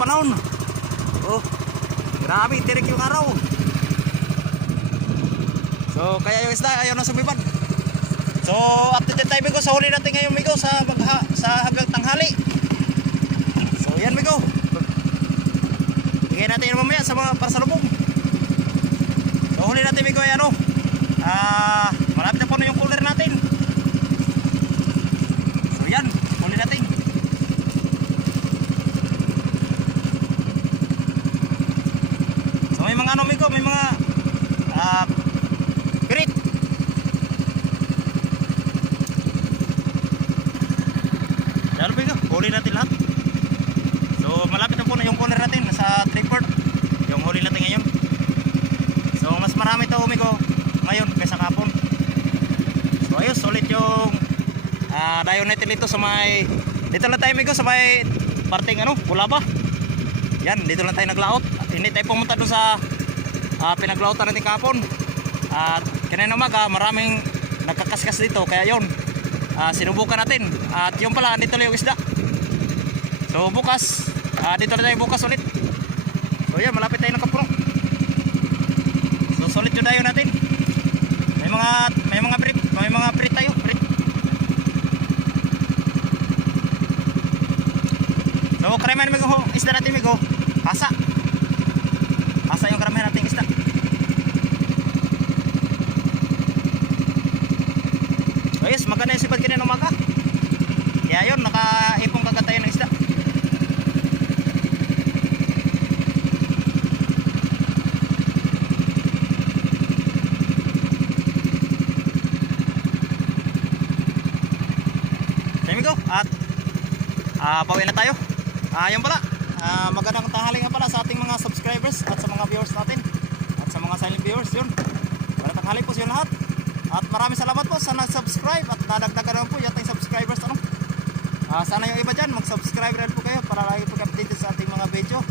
panahon. Oh, grabe, tirik yung araw. So, kaya yung isda ayaw na sumibad. So, updated tayo Migo sa huli natin ngayon Migo sa hanggang tanghali. So, yan Migo. Bigay natin yun mamaya sa mga parasalubong. So, huli natin Migo ay ano. Malapit na po na yung cooler natin. So, yan. Huli natin. So, may mga ano Migo, may mga pirit. Yan Migo, huli natin lahat. So, malapit na po na yung cooler natin sa tripod. Yung huli natin ngayon. So, mas marami to Migo ngayon kaysa kapon. So, ayos, solid yung dayon natin dito sa may, dito lang tayo Migo sa may parting ano, Bulaba. Yan, dito lang tayo naglaot. At hindi tayo pumunta doon sa pinaglaotan natin kapon. At kanina umaga maraming nagkakaskas dito, kaya yun sinubukan natin. At yun pala, dito lang yung isda. So bukas, dito na tayo bukas ulit. So yan, malapit tayo nakapuno. So solid yung dayo natin. May mga prit tayo, prit. So karamihan Migo isda natin Migo, hasa yung karamihan natin isda. So yes, maganda yung sipad kanina umaga. Kaya yun, nakaipong kagat tayo ng isda. Migo, at bawi na tayo. Yan pala, magandang tanghali nga pala sa ating mga subscribers at sa mga viewers natin at sa mga silent viewers. Yun, magandang tanghali po sa lahat. At maraming salamat po sa nag-subscribe at nadagdagan naman po yung ating subscribers. Sana yung iba dyan mag-subscribe rin po kayo para lagi po updated sa ating mga video.